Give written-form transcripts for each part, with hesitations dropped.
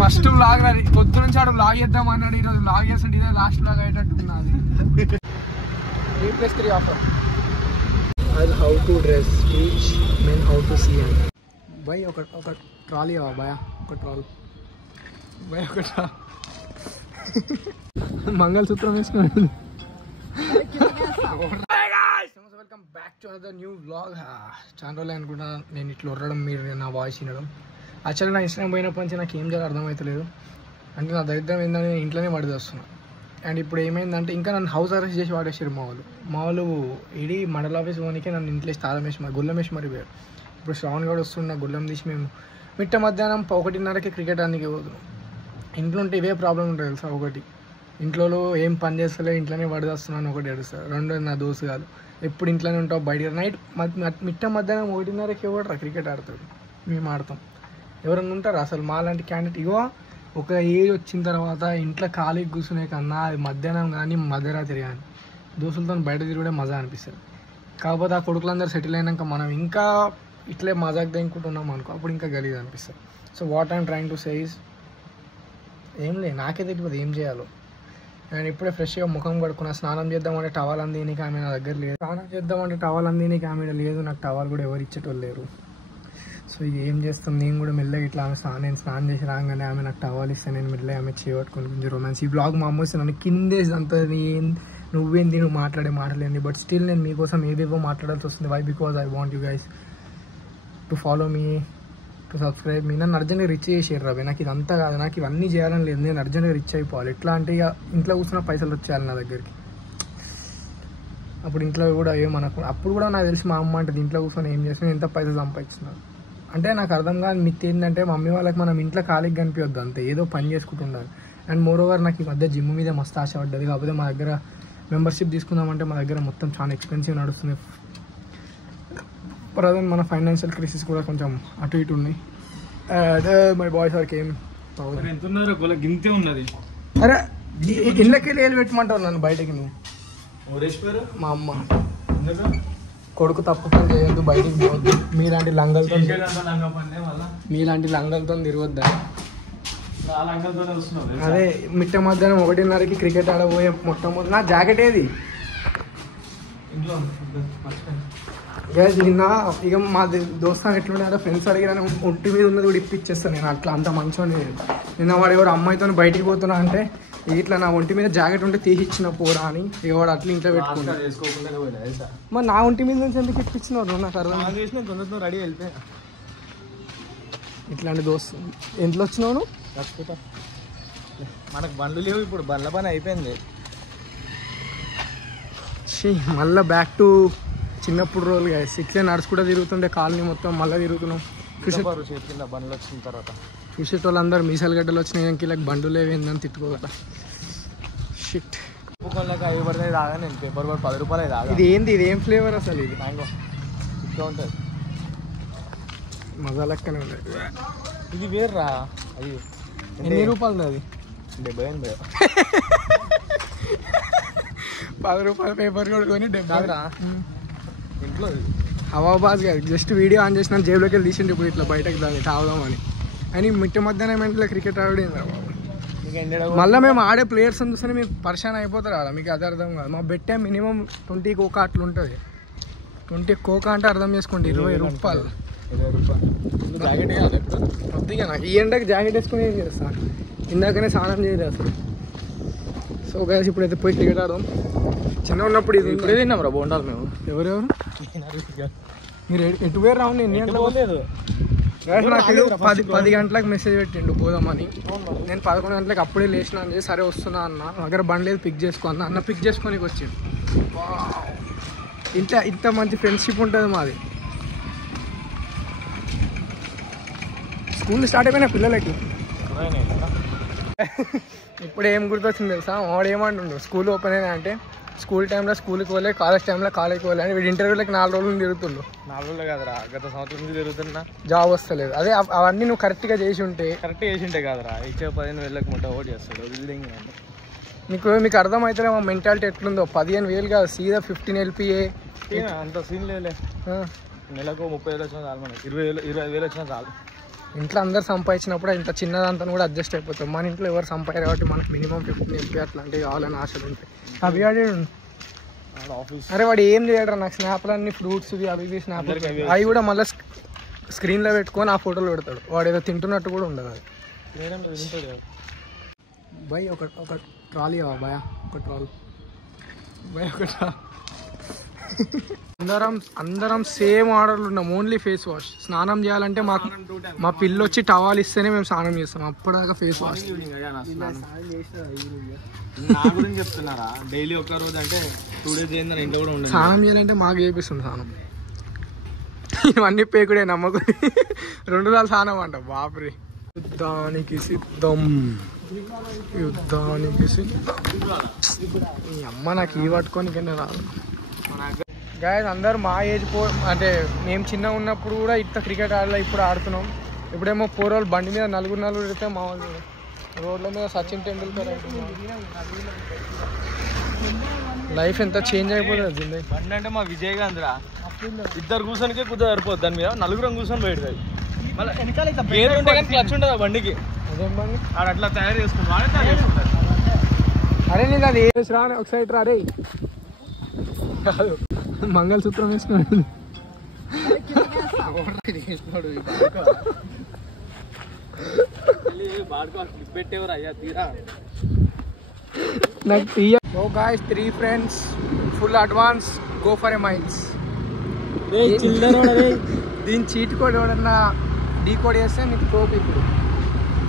First blog అది పొద్దు నుంచి ఆడు బ్లాగ్ చేద్దాం అన్నాడు. ఈరోజు బ్లాగ్ చేస్తుంటే ఇదే లాస్ట్ బ్లాగ్ అయ్యేటట్టున్నది. 3+3 ఆఫర్. అది how to dress teach men how to see అని. భయ్ ఒక ట్రాలీ భయ ఒక ట్రాల్ భయ్ ఒక మంగళసూత్రం వేసుకున్నాడు. Welcome back to another new vlog. చాలా రోజులు అనుకుంటా నేను ఇట్లా ఉర్రడం, మీరు నా వాయిస్ వినడం. యాక్చువల్గా నా ఇన్స్టాగ్రామ్ పోయినప్పటి నుంచి నాకు ఏం చేయాలో అర్థమవుతలేదు. అంటే నా దరిద్రం ఏంటంటే నేను ఇంట్లోనే పడితే వస్తున్నాను. అండ్ ఇప్పుడు ఏమైందంటే ఇంకా నన్ను హౌస్ అరెస్ట్ చేసి వాడేసారు మా వాళ్ళు ఇడీ మండల ఆఫీస్ పోనీకే నన్ను ఇంట్లో తాళం వేసి గుళ్ళం వేసి మరి పోయారు. ఇప్పుడు శ్రావణ్ గౌడ్ వస్తున్న గుళ్ళం తీసి మేము మిట్ట మధ్యాహ్నం 1:30కి క్రికెట్ ఆడడానికి పోతున్నాం. ఇంట్లో ఉంటే ఇవే ప్రాబ్లం ఉంటుంది తెలుసా. ఒకటి ఇంట్లో ఏం పని చేస్తలే, ఇంట్లోనే పడిదేస్తున్నాను ఒకటి ఏడుస్తారు. రెండు నా దోస్తు కాదు, ఎప్పుడు ఇంట్లోనే ఉంటావు. బయట నైట్ మిట్ట మధ్యాహ్నం 1:30కి ఎవడరా క్రికెట్ ఆడతాడు. మేము ఆడతాం. ఎవరన్నా ఉంటారు అసలు మాలాంటి క్యాండిడేట్. ఇగో ఒక ఏజ్ వచ్చిన తర్వాత ఇంట్లో ఖాళీ కూర్చునే కన్నా అది మధ్యాహ్నం కానీ మధ్యరాత్రి కానీ దోస్తులతో బయట తిరుగుడే మజా అనిపిస్తుంది. కాకపోతే ఆ కొడుకులందరూ సెటిల్ అయినాక మనం ఇంకా ఇట్లే మజాక్ దేనుకుంటున్నాం అనుకో, అప్పుడు ఇంకా గలీజ్ అనిపిస్తుంది. So what I'm trying to say is ఏం లేదు, నాకే తెలియదు ఏం చేయాలో. నేను ఇప్పుడే ఫ్రెష్గా ముఖం కడుక్కున్నా. స్నానం చేద్దామంటే టవల్ అందినీకి ఆమె నా దగ్గర లేదు. స్నానం చేద్దామంటే టవల్ అందినీకి ఆమె లేదు. నాకు టవల్ కూడా ఎవరు ఇచ్చేటోళ్ళు లేరు. సో ఇది ఏం చేస్తాం, నేను కూడా మెల్లగా ఇట్లా నేను స్నానం చేసి రాగానే ఆమె నాకు టవల్ ఇస్తే నేను మెల్లగా ఆమె చేయబట్టుకుని కొంచెం రొమాన్స్. ఈ బ్లాగ్ మా అమ్మ నన్ను కిందేసి అంత నువ్వేంది నువ్వు మాట్లాడలేంది. బట్ స్టిల్ నేను మీకోసం ఏవేవో మాట్లాడాల్సి వస్తుంది. Why? Because I want you guys to follow me, to subscribe me. నన్ను అర్జెంట్గా రిచ్ చేసేరు రవి. నాకు ఇదంతా కాదు, నాకు ఇవన్నీ చేయాలని లేదు. నేను అర్జెంట్గా రిచ్ అయిపోవాలి. ఎట్లా అంటే ఇక ఇంట్లో కూర్చున్న పైసలు వచ్చేయాలి నా దగ్గరికి. అప్పుడు ఇంట్లో కూడా ఏమనకు. అప్పుడు కూడా నాకు తెలిసి మా అమ్మ అంటే ఇంట్లో కూర్చొని ఏం చేస్తాను, ఎంత పైసలు సంపాదించినాను అంటే నాకు అర్థం కాదు. మీకు ఏంటంటే మమ్మీ వాళ్ళకి మనం ఇంట్లో ఖాళీగా కనిపించొద్దు, అంతే ఏదో పని చేసుకుంటుండాలి. అండ్ మోర్ ఓవర్ నాకు ఈ మధ్య జిమ్ మీద మస్తు ఆశ పడ్డది. కాకపోతే మా దగ్గర మెంబర్షిప్ తీసుకుందామంటే మా దగ్గర మొత్తం చాలా ఎక్స్పెన్సివ్ నడుస్తుంది. ప్రజెంట్ మన ఫైనాన్షియల్ క్రైసిస్ కూడా కొంచెం అటు ఇటు ఉన్నాయి. మై బాయ్స్ ఆర్ కేమ్ గింతే ఉన్నది. అరే ఇళ్ళకి వెళ్ళి పెట్టమంటావు నన్ను బయటకి. నువ్వు మా అమ్మ కొడుకు తప్పు పని చేయొద్దు, బయటికి పోవద్దు, మీలాంటి లంగలతో తిరగొద్దా. అదే మిట్ట మధ్యాహ్నం 1:30కి క్రికెట్ ఆడబోయే మొట్టమొదటి నా జాకెట్ ఏది గ్యాస్ నిన్న. ఇక మా దోస్తాను ఎట్లున్నాడో ఫ్రెండ్స్ అడిగిన ఒంటి మీద ఉన్నది కూడా ఇప్పించేస్తాను నేను. అట్లా అంత మంచిగా నిన్న వాడు ఎవరు అమ్మాయితో బయటికి పోతున్నా అంటే ఇట్లా నా ఒంటి మీద జాకెట్ ఉంటే తీసి ఇచ్చిన పోరా అని ఎవడు అట్లా ఇంట్లో పెట్టుకుంటా. మరి నా ఒంటి మీద నుంచి ఎందుకు ఇప్పించినారు నాకు అర్థం చేసిన రెడీ వెళ్తే. ఇట్లాంటి దోస్తు ఎంతలో వచ్చినావు? మనకు బండ్లు లేవు ఇప్పుడు, బండ్ల పని అయిపోయింది. మళ్ళీ బ్యాక్ టు చిన్నప్పుడు రోజులు 6 నడుచుకుంటూ తిరుగుతుండే కాలనీ మొత్తం మళ్ళీ తిరుగుతున్నాం. కింద బండ్లు వచ్చిన తర్వాత చూసేటోళ్ళందరూ మీసాలు గడ్డలు వచ్చినాయి, ఇంక బండ్లు లేవేందని తిట్టుకోగల. షిట్ అవి పడితే తాగా నేను పేపర్ కూడా 10 రూపాయలు తాగా. ఇది ఏంది, ఇది ఏం ఫ్లేవర్ అసలు? ఇది మ్యాంగో ఇట్లా ఉంటుంది, మజా లెక్కనే ఉంది. ఇది వేర్రా. అది ఎన్ని రూపాయలు? అది 70-80. 10 రూపాయల పేపర్ కూడా కొని 70 ఇంట్లో హవాబాజ్ కాదు, జస్ట్ వీడియో ఆన్ చేసిన జేబులోకి వెళ్ళి తీసిండి ఇప్పుడు ఇట్లా బయటకు దాన్ని తాగుదామని. అని మిట్ట మధ్యాహ్నం ఇంట్లో క్రికెట్ ఆడేది రా బాబు. మళ్ళీ మేము ఆడే ప్లేయర్స్ చూస్తేనే మీకు పరిశాన్ అయిపోతారు ఆడ. మీకు అది అర్థం కాదు. మా బెట్టే మినిమం 20 కోకా అట్లా ఉంటుంది. 20 కోకా అంటే అర్థం చేసుకోండి 20 రూపాయలు. జాకెట్ కాదు కొద్దిగా నాకు ఈ ఎండకి జాకెట్ వేసుకుని ఏం చేస్తాను, ఇందాకనే స్నానం చేయలేదు అసలు. సో గైస్ ఇప్పుడైతే పోయి క్రికెట్ ఆడదాం. చిన్న ఉన్నప్పుడు ఇది ఇప్పుడే తిన్నాం రా బోండాలు మేము. ఎవరెవరు మీరు ఎటు పోయి రావు? నేను ఎన్ని గంటలకు పోలేదు. నాకు 10 గంటలకు మెసేజ్ పెట్టిండు పోదామని. నేను 11 గంటలకు అప్పుడే లేచిన అని చెప్పి సరే వస్తున్నా అన్న, దగ్గర బండి లేదు పిక్ చేసుకో అన్న పిక్ చేసుకోనికి వచ్చిండు. ఇంత మంచి ఫ్రెండ్షిప్ ఉంటుంది మాది. స్కూల్ స్టార్ట్ అయిపోయినా పిల్లలకి. ఇప్పుడు ఏం గుర్తొచ్చింది తెలుసా? వాడు ఏమంటుండు స్కూల్ ఓపెన్ అయినా అంటే స్కూల్ టైంలో స్కూల్కి పోలే, కాలేజ్ టైంలో కాలేజ్కి పోలే అని వీడు ఇంటర్వ్యూలకి 4 రోజులు తిరుగుతుండు. 4 రోజులు కాదురా, గత సంవత్సరం నుంచి తిరుగుతున్నా, జాబ్ వస్తలేదు. అదే అవన్నీ నువ్వు కరెక్ట్గా చేసి ఉంటే కాదురా ఇచ్చే 15,000 ముట్ట ఓట్ చేస్తాడు బిల్డింగ్. మీకు అర్థమవుతుంది మా మెంటాలిటీ ఎట్లుందో. 15,000 కాదు, సీదా 15 LPA. అంత సీన్ లేలే. నెలకు 30,000 వచ్చినా చాలు, మనకి 25,000 వచ్చినా చాలు. ఇంట్లో అందరు సంపాదించినప్పుడు ఇంత చిన్నదంతా కూడా అడ్జస్ట్ అయిపోతాం. మన ఇంట్లో ఎవరు సంపాదించారు కాబట్టి మనకు మినిమం 15 MP అట్లాంటివి కావాలని ఆశలు ఉంటాయి. అవి ఆడాడు అరే వాడు ఏం చేయడరా నాకు స్నాప్లన్నీ ఫ్రూట్స్ అవి ఇవి స్నాప్లు అవి కూడా మళ్ళీ స్క్రీన్లో పెట్టుకొని ఆ ఫోటోలు పెడతాడు. వాడు ఏదో తింటున్నట్టు కూడా ఉండదు అది. భయ్ ఒక ట్రాలీ భయ ఒక ట్రాల్ భయ్ ఒక ట్రాల్. అందరం సేమ్ ఆర్డర్లు ఉన్నాం. Only face wash. స్నానం చేయాలంటే మాకు మా పిల్లి వచ్చి టవాల్ ఇస్తేనే మేము స్నానం చేస్తాం. అప్పటిదాకా ఫేస్ వాష్. చెప్తున్నారా డైలీ ఒక రోజు అంటే 2 days ఇంట్లో కూడా ఉండదు. స్నానం చేయాలంటే మాకు చేపిస్తుంది స్నానం. ఇవన్నీ పేకుడే నమ్మకు. 2 సార్లు స్నానం అంట బాపురి. యుద్ధానికి సిద్ధం యుద్ధానికి సిద్ధం. ఈ అమ్మ నాకు ఈ పట్టుకొని కింద రాదు. గాయస్ అందరు మా ఏజ్ అంటే మేము చిన్నగా ఉన్నప్పుడు కూడా ఇంత క్రికెట్ ఆడలే. ఇప్పుడు ఆడుతున్నాం. ఇప్పుడేమో 4 రోజులు బండి మీద నలుగురు పెడితే మా వాళ్ళు రోడ్ల మీద సచిన్ టెండూల్కర్ అవుతున్నారు. లైఫ్ ఎంత చేంజ్ అయిపోతుంది జిందగీ. బండి అంటే మా విజయగాంధ్ రా. 2 కూర్చొనికే కుదర సరిపోద్ది. దాని మీద 4 కూర్చొని పెడతాయి. గేర్ ఉంటే కానీ క్లచ్ ఉంటుంది ఆ బండికి. అదేం బండి ఆడ అట్లా తయారు చేసుకుంటాం. వాడే తయారు చేసుకుంటారు. అరే నీకు అది వేసి రా ఒక సైడ్ రా. రే కాదు మంగళసూత్రం వేసుకున్నాడు. పెట్టేవారు అయ్యా తీరా నాకు తీయ. Oh guys 3 friends full advance go for a miles. దీని చీట్ కోడ్ ఎవడన్నా డీ కోడ్ చేస్తే నీకు తోపు. ఇప్పుడు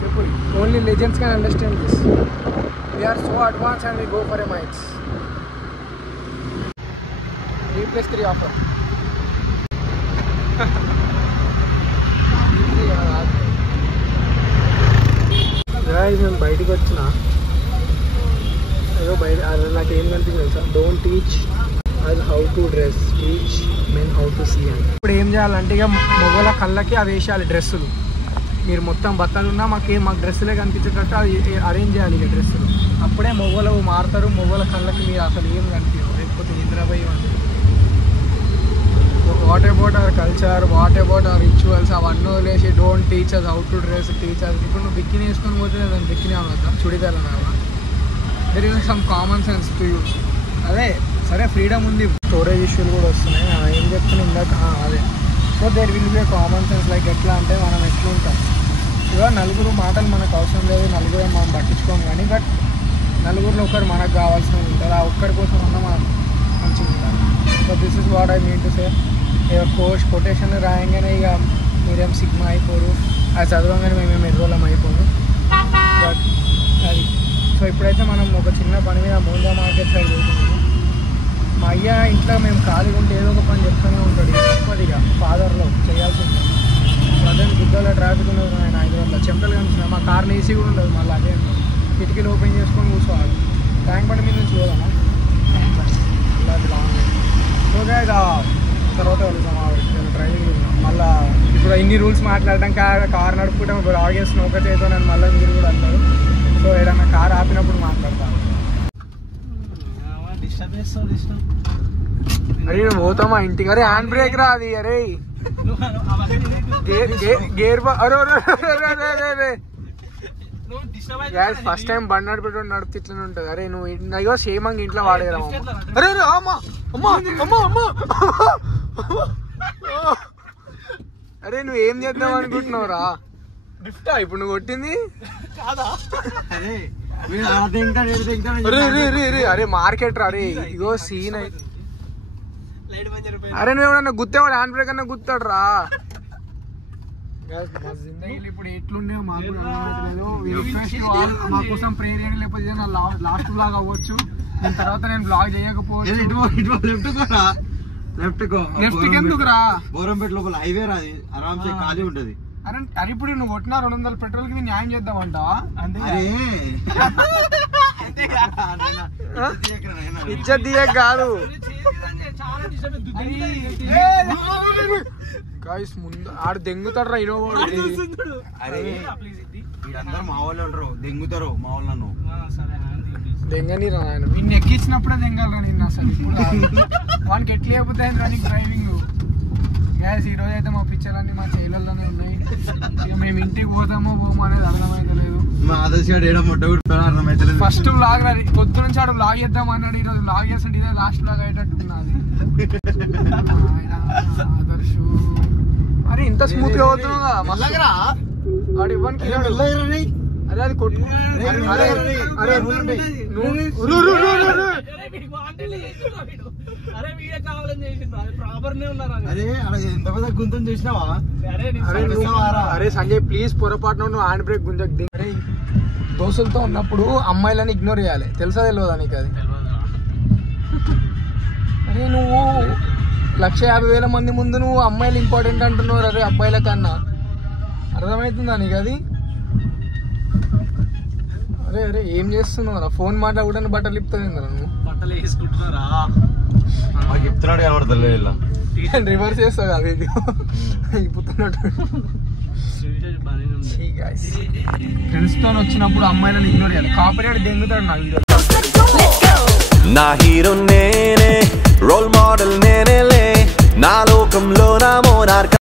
చెప్పు only legends can understand this. We're so advance and we go for a miles. 3+3 offer. నేను బయటికి వచ్చిన ఏదో బయట నాకు ఏం కనిపించింది సార్. డోంట్ టీచ్ అది how to dress, teach men how to see అని. ఇప్పుడు ఏం చేయాలంటే ఇక మొగల కళ్ళకి అవి వేసేయాలి డ్రెస్సులు. మీరు మొత్తం బట్టలు ఉన్నా మాకు డ్రెస్సులే కనిపించేటట్టు అది అరేంజ్ చేయాలి ఇక డ్రెస్సులు. అప్పుడే మొగలు మారుతారు. మొగల కళ్ళకి మీరు అసలు ఏం కనిపించవు. లేకపోతే నిద్రపోయి what about our culture, what about our rituals అవన్నీ వదిలేసి don't teachers how to dress teachers. ఇప్పుడు నువ్వు బిక్కిని వేసుకొని పోతే దాన్ని బిక్కిని అనవద్దా, చుడిదార్ అనవా? There is some common sense to you. అదే సరే ఫ్రీడమ్ ఉంది. స్టోరేజ్ ఇష్యూలు కూడా వస్తున్నాయి. ఏం చెప్తున్నా ఇందాక అదే. So there will be a common sense. Like ఎట్లా అంటే మనం ఎట్లా ఉంటాం ఇక నలుగురు మాటలు మనకు అవసరం లేదు. నలుగురు మనం పట్టించుకోం కానీ బట్ నలుగురిలో ఒకరు మనకు కావాల్సినవి ఉంటుంది. ఆ ఒక్కరి కోసం అన్నా మనం మంచిగా ఉంటాం. So this is what I mean to say. ఇక కొటేషన్లు రాయంగానే ఇక మీరేం సిగ్మా అయిపోరు, అది చదవగానే మేమేమి ఎర్రోళం అయిపోరు. బట్ అది సో ఇప్పుడైతే మనం ఒక చిన్న పని మీద మూల్గా మార్కెట్ సైడ్ పోతున్నాము. మా అయ్య ఇంట్లో మేము ఖాళీగా ఉంటే ఏదో ఒక పని చెప్తూనే ఉంటాడు. ఎక్కువదిగా ఫాదర్లో చేయాల్సింది. అదే గుద్దలో ట్రాఫిక్ ఉండదు. ఆయన హైదరాబాద్లో చెంపలు కనిపిస్తున్నాయి. మా కార్లో ఏసీ కూడా ఉండదు. మళ్ళీ అదే కిటికీలు ఓపెన్ చేసుకొని కూర్చోవాలి. ట్యాంక్ బండి మీద నుంచి పోదామా? అది లాంగ్. ఓకే తర్వాత వెళ్తాం. నేను డ్రైవింగ్ మళ్ళీ ఇప్పుడు ఇన్ని రూల్స్ మాట్లాడడం కార్ నడుపుకుంటే ఒక ఆగేస్తున్న ఒక చేతో నన్ను మళ్ళీ మీరు కూడా అన్నారు. సో ఏదన్నా కార్ ఆపినప్పుడు మాట్లాడతాను. అరే నువ్వు పోతామా ఇంటికి? అరే హ్యాండ్ బ్రేక్ రా అది. అరే గేర్ అరే ఫస్ట్ టైం బండి నడిపేటోడు నడిపి ఇట్లనే ఉంటుంది. అరే నువ్వు అయ్యో సేమంగా ఇంట్లో వాడేరా. అరే అమ్మా అమ్మా అమ్మా అమ్మా. అరే నువ్వు ఏం చేద్దాం అనుకుంటున్నావురా? గిఫ్టా ఇప్పుడు నువ్వు కొట్టింది? అరే మార్కెట్ రా. అరే ఇగో సీన్. అరే నువ్వు ఏమన్నా గుత్తేవాడు హ్యాండ్ బ్రేక్ అన్నా గుత్తాడు రా. జిందగీలు ఇప్పుడు ఎట్లుండే మాకు మా కోసం ప్రేర్ చేయండి. లేకపోతే లాస్ట్ బ్లాగ్ అవ్వచ్చు. దీని తర్వాత నేను బ్లాగ్ చేయకపోవచ్చు. లెఫ్ట్ ఎందుకు రా? బోరంపేట లోపల హైవే రాది ఆరామ్సే ఖాళీ ఉంటది. అరే అరే ఇప్పుడు నువ్వు కొట్టిన 200 పెట్రోల్ కి న్యాయం చేద్దామంట. ఇజ్జత్ దియే కాదు ముందు ఆడు దెంగుతాడు రా. అరే వీళ్ళందరూ మా వాళ్ళు ఉంటారు, దెంగుతారు మా వాళ్ళను. దెంగని రా ఆయన. నిన్ను ఎక్కించినప్పుడే దెంగాలరా నిన్ను. అసలు వానికి ఎట్లా అయిపోతాయి డ్రైవింగ్. గ్యాస్ ఈ రోజు అయితే మా పిక్చర్ అన్ని మా చైలల్లోనే ఉన్నాయి. ఇక మేము ఇంటికి పోతామో పోమో అనేది అర్థమైతే లేదు. మా ఆదర్శ్ గారు ఏడో ముట్ట కూడా అర్థమైతే ఫస్ట్ బ్లాగ్ పొద్దు నుంచి ఆడు బ్లాగ్ చేద్దాం అన్నాడు. ఈరోజు బ్లాగ్ చేస్తుంటే ఇదే లాస్ట్ బ్లాగ్ అయ్యేటట్టున్నది. ఆదర్శ్ అరే ఇంత స్మూత్ గా అవుతున్నావు వాడు ఇవ్వడానికి. అరే అది కొట్టు. అరే గుంతం చేసినావా? అరే సంజయ్ ప్లీజ్ పొరపాటున నువ్వు హ్యాండ్ బ్రేక్ గుంజకు దిగు. అరే దోస్తులతో ఉన్నప్పుడు అమ్మాయిలని ఇగ్నోర్ చేయాలి, తెలుసా తెలియదా నీకు అది? అరే నువ్వు 150,000 మంది ముందు నువ్వు అమ్మాయిలు ఇంపార్టెంట్ అంటున్నావు. అరే అబ్బాయిల కన్నా అర్థమవుతుందా నీకు అది? అరే అరే ఏం చేస్తున్నావు? ఫోన్ మాట్లాడకుండా బట్టలు ఇప్పుతుంది నువ్వు. బట్టలు వేసుకుంటున్నారా? చెప్తున్నాడు కనబడతలే ఇలా రివర్స్ చేస్తావు కదా ఇది ఇప్పుతున్నట్టు. ఫ్రెండ్స్ తో వచ్చినప్పుడు అమ్మాయిలను ఇగ్నోర్ చేయాలి. కాపీరైట్ దెంగుతాడు నా వీడియో. నా హీరో నేనే, రోల్ మోడల్ నేనేలే, నా లోకంలో